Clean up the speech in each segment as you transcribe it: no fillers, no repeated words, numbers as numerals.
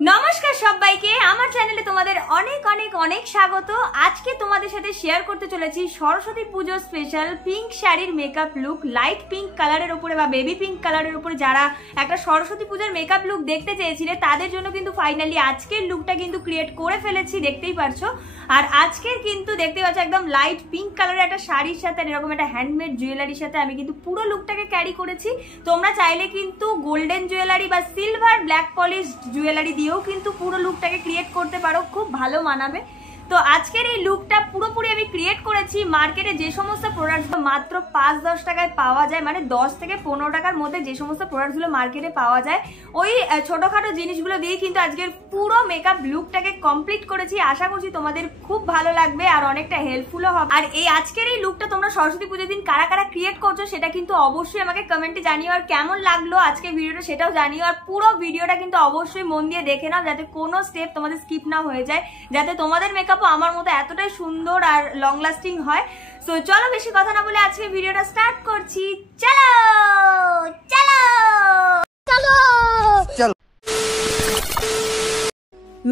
নমস্কার সবাইকে, আমার চ্যানেলে তোমাদের অনেক অনেক অনেক স্বাগত। আজকে তোমাদের সাথে শেয়ার করতে চলেছি সরস্বতী পুজো স্পেশাল পিঙ্ক শাড়ির মেকআপ লুক। লাইট পিঙ্ক কালারের উপরে বা বেবি পিঙ্ক কালারের উপরে যারা একটা সরস্বতী পুজোর মেকআপ লুক দেখতে চেয়েছিলে তাদের জন্য কিন্তু ফাইনালি আজকের লুকটা কিন্তু ক্রিয়েট করে ফেলেছি, দেখতেই পারছো। আর আজকের কিন্তু দেখতে পাচ্ছ একদম লাইট পিঙ্ক কালারের একটা শাড়ির সাথে এরকম একটা হ্যান্ডমেড জুয়েলারির সাথে আমি কিন্তু পুরো লুকটাকে ক্যারি করেছি। তোমরা চাইলে কিন্তু গোল্ডেন জুয়েলারি বা সিলভার ব্ল্যাক পলিশ জুয়েলারি দিয়েও কিন্তু পুরো লুকটাকে ক্রিয়েট করতে পারো, খুব ভালো মানাবে। তো আজকের এই লুকটা পুরোপুরি আমি ক্রিয়েট করেছি মার্কেটে যে সমস্ত প্রোডাক্টগুলো মাত্র 5-10 টাকায় পাওয়া যায়, মানে 10 থেকে 15 টাকার মধ্যে যে সমস্ত প্রোডাক্টগুলো মার্কেটে পাওয়া যায় ওই ছোটখাটো জিনিসগুলো দিয়ে কিন্তু আজকের পুরো মেকআপ লুকটাকে কমপ্লিট করেছি। আশা করছি তোমাদের খুব ভালো লাগবে আর অনেকটা হেল্পফুলও হবে। আর এই আজকের এই লুকটা তোমরা সরস্বতী পুজোর দিন কারা কারা ক্রিয়েট করছো সেটা কিন্তু অবশ্যই আমাকে কমেন্টে জানিও, আর কেমন লাগলো আজকের ভিডিওটা সেটাও জানিও। আর পুরো ভিডিওটা কিন্তু অবশ্যই মন দিয়ে দেখে নাও যাতে কোনো স্টেপ তোমাদের স্কিপ না হয়ে যায়, যাতে তোমাদের মেকআপ আমার মতো এতটাই সুন্দর আর লং লাস্টিং হয়। সো চলো বেশি কথা না বলে আজকে ভিডিওটা স্টার্ট করছি। চলো চলো চলো চলো।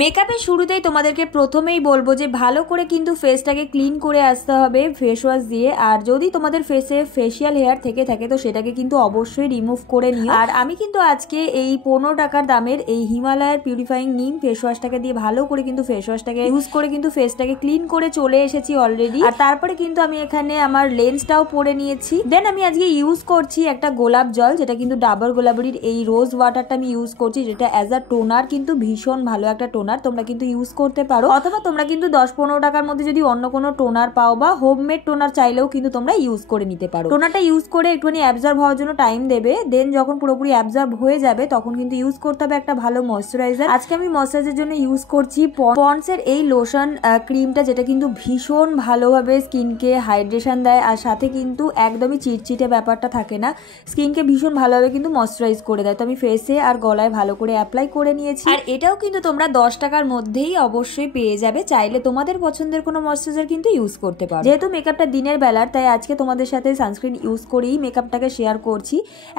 মেকআপের শুরুতেই তোমাদেরকে প্রথমেই বলবো যে ভালো করে কিন্তু ফেসটাকে ক্লিন করে আসতে হবে ফেস ওয়াশ দিয়ে। আর যদি তোমাদের ফেসে ফেসিয়াল হেয়ার থেকে থাকে তো সেটাকে কিন্তু অবশ্যই রিমুভ করে নিও। আর আমি কিন্তু আজকে এই 15 টাকার দামের এই হিমালয়ের পিউরিফাইং নিম ফেস ওয়াশটাকে দিয়ে ভালো করে কিন্তু ফেস ওয়াশটাকে ইউজ করে কিন্তু ফেসটাকে ক্লিন করে চলে এসেছি অলরেডি। আর তারপরে কিন্তু আমি এখানে আমার লেন্সটাও পরে নিয়েছি। দেন আমি আজকে ইউজ করছি একটা গোলাপ জল, যেটা কিন্তু ডাবর গোলাপের এই রোজ ওয়াটারটা আমি ইউজ করছি, যেটা অ্যাজ আ টোনার কিন্তু ভীষণ ভালো একটা তোমরা কিন্তু ইউজ করতে পারো, অথবা তোমরা কিন্তু 10-15 টাকার মধ্যে যদি অন্য কোনো টোনার পাও বা হোমমেড টোনার চাইলেও কিন্তু তোমরা ইউজ করে নিতে পারো। টোনারটা ইউজ করে একটুখানি অ্যাবজর্ব হওয়ার জন্য টাইম দেবে, দেন যখন পুরোপুরি অ্যাবজর্ব হয়ে যাবে তখন কিন্তু ইউজ করতে হবে একটা ভালো ময়শ্চারাইজার। আজকে আমি ময়শ্চারাইজারের জন্য ইউজ করছি পন্ডস এর এই লোশন ক্রিমটা, যেটা কিন্তু ভীষণ ভালোভাবে স্কিনকে হাইড্রেশন দেয় আর সাথে কিন্তু একদমই চিটচিটে ব্যাপারটা থাকে না, স্কিনকে ভীষণ ভালোভাবে কিন্তু ময়শ্চারাইজ করে দেয়। তো আমি ফেসে আর গলায় ভালো করে অ্যাপ্লাই করে নিয়েছি। আর এটাও কিন্তু তোমরা 10 টাকার মধ্যেই অবশ্যই পেয়ে যাবে, চাইলে তোমাদের পছন্দের কোনো ময়শ্চারাইজার কিন্তু ইউজ করতে পারো। যেহেতু মেকআপটা দিনের বেলার তাই আজকে তোমাদের সাথে সানস্ক্রিন ইউজ করেই মেকআপটাকে শেয়ার করছি।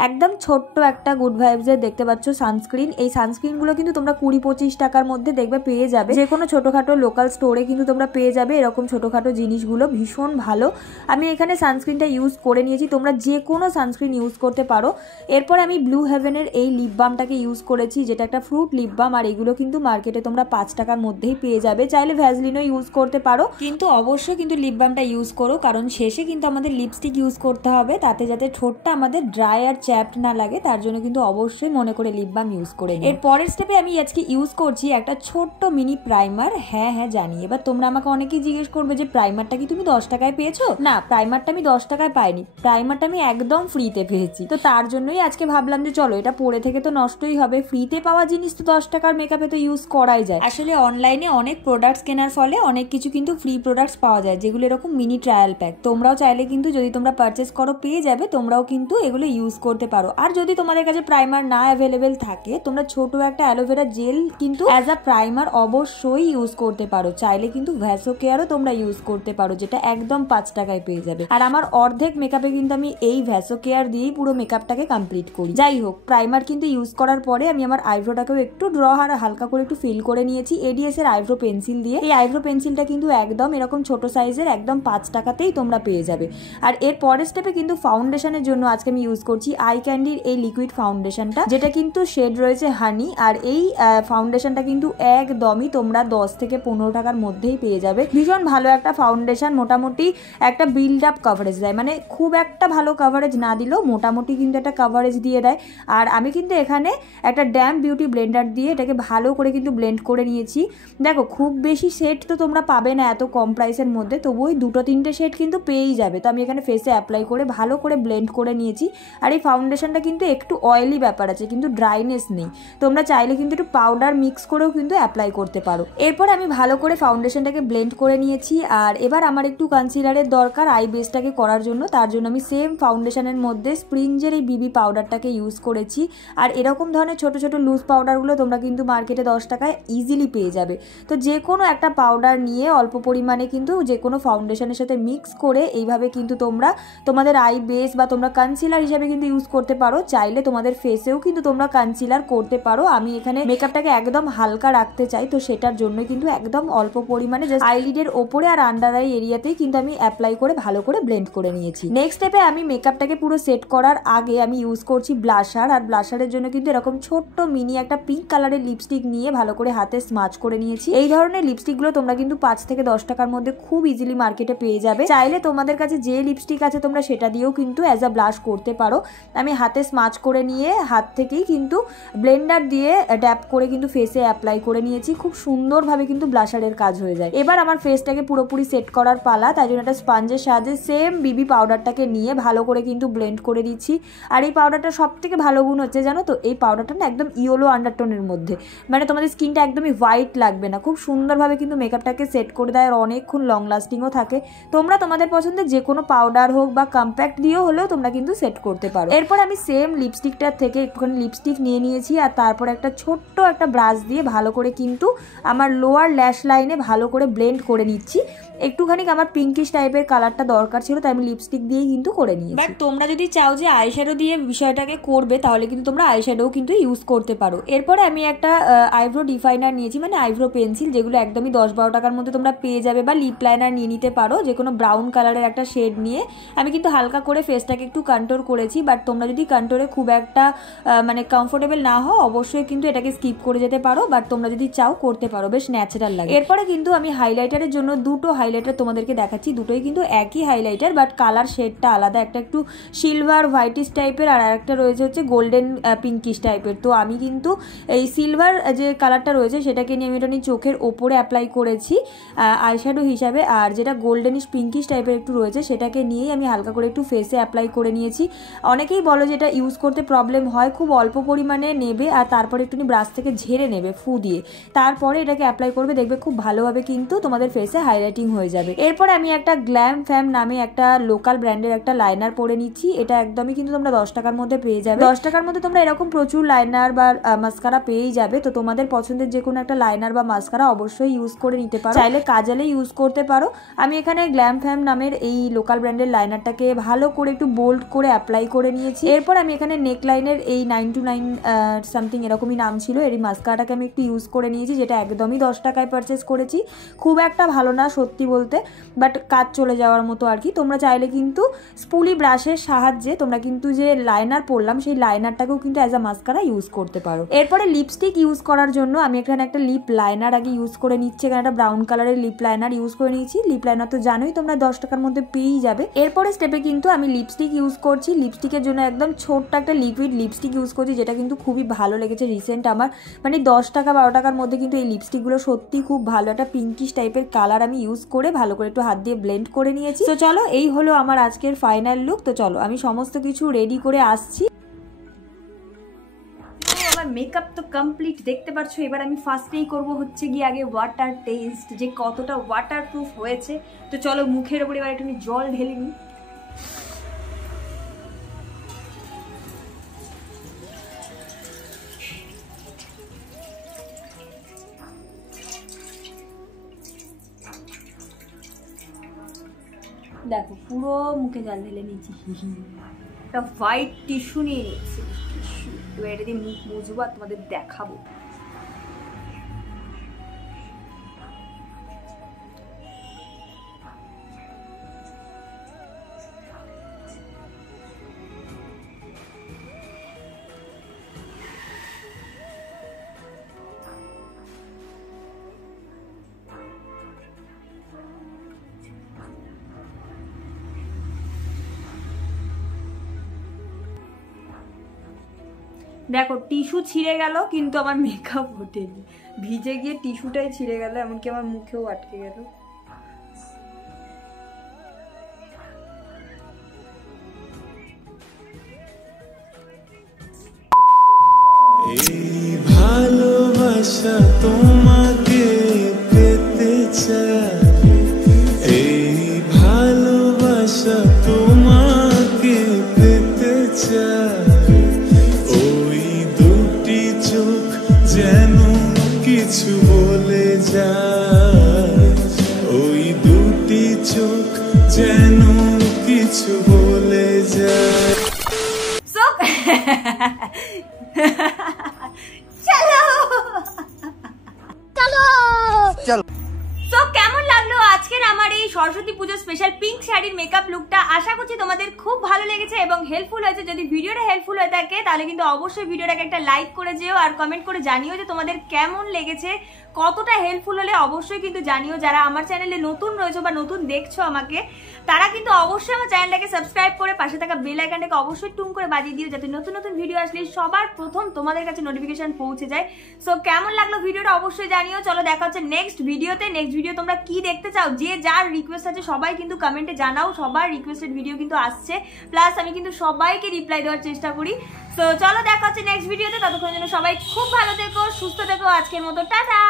একদম ছোট্ট একটা গুড ভাইবসের দেখতে পাচ্ছ সানস্ক্রিন। এই সানস্ক্রিনগুলো কিন্তু তোমরা 20-25 টাকার মধ্যে দেখবে পেয়ে যাবে, যে কোনো ছোটখাটো লোকাল স্টোরে কিন্তু তোমরা পেয়ে যাবে এরকম ছোটখাটো জিনিসগুলো, ভীষণ ভালো। আমি এখানে সানস্ক্রিনটা ইউজ করে নিয়েছি, তোমরা যে কোনো সানস্ক্রিন ইউজ করতে পারো। এরপর আমি ব্লু হেভেনের এই লিপ বামটাকে ইউজ করেছি, যেটা একটা ফ্রুট লিপ বাম। আর এগুলো কিন্তু মার্কেটে তোমরা 5 টাকার মধ্যেই পেয়ে যাবে, চাইলে ভ্যাসলিনও ইউজ করতে পারো, কিন্তু অবশ্যই কিন্তু লিপ বামটা ইউজ করো, কারণ শেষে কিন্তু আমাদের লিপস্টিক ইউজ করতে হবে, তাতে যাতে ঠোঁটটা আমাদের ড্রাই আর চ্যাপড না লাগে তার জন্য কিন্তু অবশ্যই মনে করে লিপ বাম ইউজ করে নিও। এর পরের স্টেপে আমি আজকে ইউজ করছি একটা ছোট্ট মিনি প্রাইমার। হ্যাঁ জানি, এবার তোমরা আমাকে অনেকেই জিজ্ঞেস করবে যে প্রাইমারটা কি তুমি 10 টাকায় পেয়েছো? না, প্রাইমারটা আমি 10 টাকায় পাইনি, প্রাইমারটা আমি একদম ফ্রিতে পেয়েছি। তো তার জন্যই আজকে ভাবলাম যে চলো এটা পরে থেকে তো নষ্টই হবে, ফ্রিতে পাওয়া জিনিস তো 10 টাকার মেকআপে তো ইউজ করাই যায়। আসলে অনলাইনে অনেক প্রোডাক্টস কেনার ফলে অনেক কিছু কিন্তু ফ্রি প্রোডাক্টস পাওয়া যায়, যেগুলো এরকম মিনি ট্রায়াল প্যাক। তোমরাও চাইলে কিন্তু যদি তোমরা পারচেস করো পেয়ে যাবে, তোমরাও কিন্তু এগুলো ইউজ করতে পারো। আর যদি তোমাদের কাছে প্রাইমার না অ্যাভেলেবেল থাকে তোমরা ছোট একটা অ্যালোভেরা জেল কিন্তু অ্যাজ আ প্রাইমার অবশ্যই ইউজ করতে পারো। চাইলে কিন্তু ভ্যাসো কেয়ারও তোমরা ইউজ করতে পারো, যেটা একদম 5 টাকায় পেয়ে যাবে। আর আমার অর্ধেক মেকআপে কিন্তু আমি এই ভ্যাসো কেয়ার দিয়েই পুরো মেকআপটাকে কমপ্লিট করি। যাই হোক, প্রাইমার কিন্তু ইউজ করার পরে আমি আমার আইব্রোটাকেও একটু ড্র আর হালকা করে একটু ফিল করে নিয়েছি এডিএস এর আইব্রো পেন্সিল দিয়ে। এই আইব্রো পেন্সিলটা কিন্তু একদম এরকম ছোট সাইজের, একদম 5 টাকাতেই তোমরা পেয়ে যাবে। আর এর পরের স্টেপে কিন্তু ফাউন্ডেশনের জন্য আজকে আমি ইউজ করছি আই ক্যান্ডির এই লিকুইড ফাউন্ডেশনটা, যেটা কিন্তু শেড রয়েছে হানি। আর এই ফাউন্ডেশনটা কিন্তু একদমই তোমরা 10 থেকে 15 টাকার মধ্যেই পেয়ে যাবে। ভীষণ ভালো একটা ফাউন্ডেশন, মোটামুটি একটা বিল্ড আপ কভারেজ দেয়, মানে খুব একটা ভালো কভারেজ না দিলেও মোটামুটি কিন্তু একটা কভারেজ দিয়ে দেয়। আর আমি কিন্তু এখানে একটা ড্যাম বিউটি ব্লেন্ডার দিয়ে এটাকে ভালো করে কিন্তু ব্লেন্ড করে নিয়েছি। দেখো খুব বেশি শেড তো তোমরা পাবে না এত কম প্রাইসের মধ্যে, তবুও 2-3টে শেড কিন্তু পেয়েই যাবে। তো আমি এখানে ফেসে অ্যাপ্লাই করে ভালো করে ব্লেন্ড করে নিয়েছি। আর এই ফাউন্ডেশনটা কিন্তু একটু অয়েলি ব্যাপার আছে, কিন্তু ড্রাইনেস নেই, তোমরা চাইলে কিন্তু একটু পাউডার মিক্স করেও কিন্তু অ্যাপ্লাই করতে পারো। এরপর আমি ভালো করে ফাউন্ডেশনটাকে ব্লেন্ড করে নিয়েছি। আর এবার আমার একটু কনসিলারের দরকার আই বেসটাকে করার জন্য, তার জন্য আমি সেম ফাউন্ডেশনের মধ্যে স্প্রিঞ্জের এই বিবি পাউডারটাকে ইউজ করেছি। আর এরকম ধরনের ছোট ছোট লুজ পাউডারগুলো তোমরা কিন্তু মার্কেটে 10 টাকায় ইজিলি পেয়ে যাবে। তো যে কোনো একটা পাউডার নিয়ে অল্প পরিমাণে কিন্তু যে কোনো ফাউন্ডেশনের সাথে মিক্স করে এইভাবে কিন্তু তোমরা তোমাদের আই বেস বা তোমরা কনসিলার হিসেবে কিন্তু ইউজ করতে পারো। চাইলে তোমাদের ফেসেও কিন্তু তোমরা কনসিলার করতে পারো। আমি এখানে মেকআপটাকে একদম হালকা রাখতে চাই, তো সেটার জন্য কিন্তু একদম অল্প পরিমাণে জাস্ট আইলিডের ওপরে আর আন্ডার আই এরিয়াতেই কিন্তু আমি অ্যাপ্লাই করে ভালো করে ব্লেন্ড করে নিয়েছি। নেক্সট স্টেপে আমি মেকআপটাকে পুরো সেট করার আগে আমি ইউজ করছি ব্লাশার। আর ব্লাশারের জন্য কিন্তু এরকম ছোট্ট মিনি একটা পিঙ্ক কালারের লিপস্টিক নিয়ে ভালো করে হাতে স্মাচ করে নিয়েছি। এই ধরনের লিপস্টিকগুলো তোমরা কিন্তু 5 থেকে 10 টাকার মধ্যে খুব ইজিলি মার্কেটে পেয়ে যাবে। চাইলে তোমাদের কাছে যে লিপস্টিক আছে তোমরা সেটা দিয়েও কিন্তু অ্যাজ আ ব্লাশ করতে পারো। আমি হাতে স্মাচ করে নিয়ে হাত থেকেই কিন্তু ব্লেন্ডার দিয়ে ড্যাপ করে কিন্তু ফেসে অ্যাপ্লাই করে নিয়েছি। খুব সুন্দরভাবে কিন্তু ব্লাশারের কাজ হয়ে যায়। এবার আমার ফেসটাকে পুরোপুরি সেট করার পালা, তাই জন্য একটা স্পঞ্জের সাহায্যে সেম বিবি পাউডারটাকে নিয়ে ভালো করে কিন্তু ব্লেন্ড করে দিচ্ছি। আর এই পাউডারটা সব থেকে ভালো গুণ হচ্ছে জানো তো, এই পাউডারটা না একদম ইয়েলো আন্ডারটোনের মধ্যে, মানে তোমাদের স্কিনটা একদমই হোয়াইট লাগবে না। খুব সুন্দরভাবে কিন্তু মেকআপটাকে সেট করে দেয় আর অনেকক্ষণ লং লাস্টিংও থাকে। তোমরা তোমাদের পছন্দের যে কোনো পাউডার হোক বা কম্প্যাক্ট দিয়েও হলেও তোমরা কিন্তু সেট করতে পারো। এরপর আমি সেম লিপস্টিকটার থেকে একটুখানি লিপস্টিক নিয়ে নিয়েছি আর তারপর একটা ছোট্ট একটা ব্রাশ দিয়ে ভালো করে কিন্তু আমার লোয়ার ল্যাশ লাইনে ভালো করে ব্লেন্ড করে নিচ্ছি। একটুখানি আমার পিঙ্কিশ টাইপের কালারটা দরকার ছিল, তাই আমি লিপস্টিক দিয়েই কিন্তু করে নিয়েছি। বাট তোমরা যদি চাও যে আইশ্যাডো দিয়ে বিষয়টাকে করবে তাহলে কিন্তু তোমরা আইশ্যাডোও কিন্তু ইউজ করতে পারো। এরপরে আমি একটা আইব্রো ডিফাইনার নিয়েছি, মানে আইব্রো পেন্সিল, যেগুলো একদমই 10-12 টাকার মধ্যে তোমরা পেয়ে যাবে, বা লিপ লাইনার নিয়ে নিতে পারো। যে কোনো ব্রাউন কালারের একটা শেড নিয়ে আমি কিন্তু হালকা করে ফেসটাকে একটু কন্ট্রোল করেছি। বাট তোমরা যদি কন্ট্রোলে খুব একটা মানে কমফোর্টেবল না হও অবশ্যই কিন্তু এটাকে স্কিপ করে যেতে পারো, বাট তোমরা যদি চাও করতে পারো, বেশ ন্যাচারাল লাগে। এরপরে কিন্তু আমি হাইলাইটারের জন্য দুটো হাইলাইটার তোমাদেরকে দেখাচ্ছি। দুটোই কিন্তু একই হাইলাইটার, বাট কালার শেডটা আলাদা। একটা একটু সিলভার হোয়াইটিশ টাইপের আর একটা রয়েছে হচ্ছে গোল্ডেন পিঙ্কিশ টাইপের। তো আমি কিন্তু এই সিলভার যে কালারটা রয়েছে সেটাকে নিয়ে আমি এটা নিয়ে চোখের ওপরে অ্যাপ্লাই করেছি আইশ্যাডো হিসাবে, আর যেটা গোল্ডেনিশ পিঙ্কিশ টাইপের একটু রয়েছে সেটাকে নিয়েই আমি হালকা করে একটু ফেসে অ্যাপ্লাই করে নিয়েছি। অনেকেই বলো যে এটা ইউজ করতে প্রবলেম হয়, খুব অল্প পরিমাণে নেবে আর তারপরে একটুখানি ব্রাশ থেকে ঝেড়ে নেবে ফু দিয়ে, তারপরে এটাকে অ্যাপ্লাই করবে, দেখবে খুব ভালোভাবে কিন্তু তোমাদের ফেসে হাইলাইটিং হয়ে যাবে। এরপরে আমি একটা গ্ল্যাম ফ্যাম নামে একটা লোকাল ব্র্যান্ডের একটা লাইনার পরে নিচ্ছি। এটা একদমই কিন্তু তোমরা 10 টাকার মধ্যে পেয়ে যাবে। 10 টাকার মধ্যে তোমরা এরকম প্রচুর লাইনার বা মাস্কারা পেয়েই যাবে। তো তোমাদের পছন্দের যে কোনো একটা লাইনার বা মাস্কারা অবশ্যই ইউজ করে নিতে পারো, চাইলে কাজলে ইউজ করতে পারো। আমি এখানে গ্ল্যাম ফ্যাম নামের এই লোকাল ব্র্যান্ডের লাইনারটাকে ভালো করে একটু বোল্ড করে অ্যাপ্লাই করে নিয়েছি। এরপর আমি এখানে নেক লাইনের এই 929 সামথিং এরকমই নাম ছিল এই মাস্কারাটাকে আমি একটু ইউজ করে নিয়েছি, যেটা একদমই 10 টাকায় পারচেস করেছি। খুব একটা ভালো না সত্যি বলতে, বাট কাজ চলে যাওয়ার মতো আর কি। তোমরা চাইলে কিন্তু স্পুলি ব্রাশের সাহায্যে তোমরা কিন্তু যে লাইনার পরলাম সেই লাইনারটাকেও কিন্তু অ্যাজ আ মাস্কারা ইউজ করতে পারো। এরপরে লিপস্টিক ইউজ করার জন্য আমি এখানে একটা লিপ লাইনার আগে ইউজ করে নিচ্ছি। এখানে একটা ব্রাউন কালারের লিপ লাইনার ইউজ করে নিয়েছি। লিপ লাইনার তো জানোই তোমরা 10 টাকার মধ্যে পেয়েই যাবে। এরপরে স্টেপে কিন্তু আমি লিপস্টিক ইউজ করছি। লিপস্টিকের জন্য একদম ছোট্ট একটা লিকুইড লিপস্টিক ইউজ করছি, যেটা কিন্তু খুবই ভালো লেগেছে রিসেন্ট আমার, মানে 10 টাকা 12 টাকার মধ্যে কিন্তু এই লিপস্টিকগুলো সত্যি খুব ভালো। একটা পিঙ্কিশ টাইপের কালার আমি ইউজ করে ভালো করে একটু হাত দিয়ে ব্লেন্ড করে নিয়েছি। তো চলো এই হলো আমার আজকের ফাইনাল লুক। তো চলো আমি সমস্ত কিছু রেডি করে আসছি। আমার মেকআপ তো কমপ্লিট দেখতে পাচ্ছ। এবার আমি ফার্স্টেই করব হচ্ছে গিয়ে আগে ওয়াটার টেস্ট, যে কতটা ওয়াটারপ্রুফ হয়েছে। তো চলো মুখের উপরে এবার একটু জল ঢেলে নিই। দেখো পুরো মুখে জল ঢেলে নিয়েছি। একটা হোয়াইট টিস্যু নিয়ে নিচ্ছি। টিস্যু এবার এটা দিয়ে মুখ মুছবো আর তোমাদের দেখাবো। দেখো টিস্যু ছিঁড়ে গেল কিন্তু আমার মেকআপ ওঠেনি, ভিজে গিয়ে টিস্যুটাই ছিঁড়ে গেল, এমনকি আমার মুখেও আটকে গেল। এই ভালোবাসা তোমাকে পেতে চাই, এই ভালোবাসা তোমাকে পেতে চাই। ওই দুটি চোখ যেন কি কিছু বলে যায়, ওই দুটি চোখ যেন কিছু বলে যায়। তো কেমন লাগলো আজকের আমার এই সরস্বতী পুজো স্পেশাল পিঙ্ক শাড়ির মেকআপ লুকটা? আশা করছি তোমাদের খুব ভালো লেগেছে এবং হেল্পফুল হয়েছে। যদি ভিডিওটা হেল্পফুল হয়ে থাকে তাহলে কিন্তু অবশ্যই ভিডিওটাকে একটা লাইক করে যেও আর কমেন্ট করে জানিও যে তোমাদের কেমন লেগেছে, কতটা হেল্পফুল হলে অবশ্যই কিন্তু জানিও। যারা আমার চ্যানেলে নতুন রয়েছে বা নতুন দেখছো আমাকে, তারা কিন্তু অবশ্যই আমার চ্যানেলটাকে সাবস্ক্রাইব করে পাশে থাকা বেল আইকনটাকে অবশ্যই টুং করে বাজিয়ে দিও, যাতে নতুন নতুন ভিডিও আসলে সবার প্রথম তোমাদের কাছে নোটিফিকেশন পৌঁছে যায়। সো কেমন লাগলো ভিডিওটা অবশ্যই জানিও। চলো দেখা হচ্ছে নেক্সট ভিডিওতে। নেক্সট ভিডিও তোমরা কি দেখতে চাও, যে যার রিকোয়েস্ট আছে সবাই কিন্তু কমেন্টে জানাও। সবার রিকোয়েস্টেড ভিডিও কিন্তু আসছে, প্লাস আমি কিন্তু সবাইকে রিপ্লাই দেওয়ার চেষ্টা করি। সো চলো দেখা হচ্ছে নেক্সট ভিডিওতে। ততক্ষণ জন্য সবাই খুব ভালো থেকো, সুস্থ থেকো। আজকের মতো টাটা।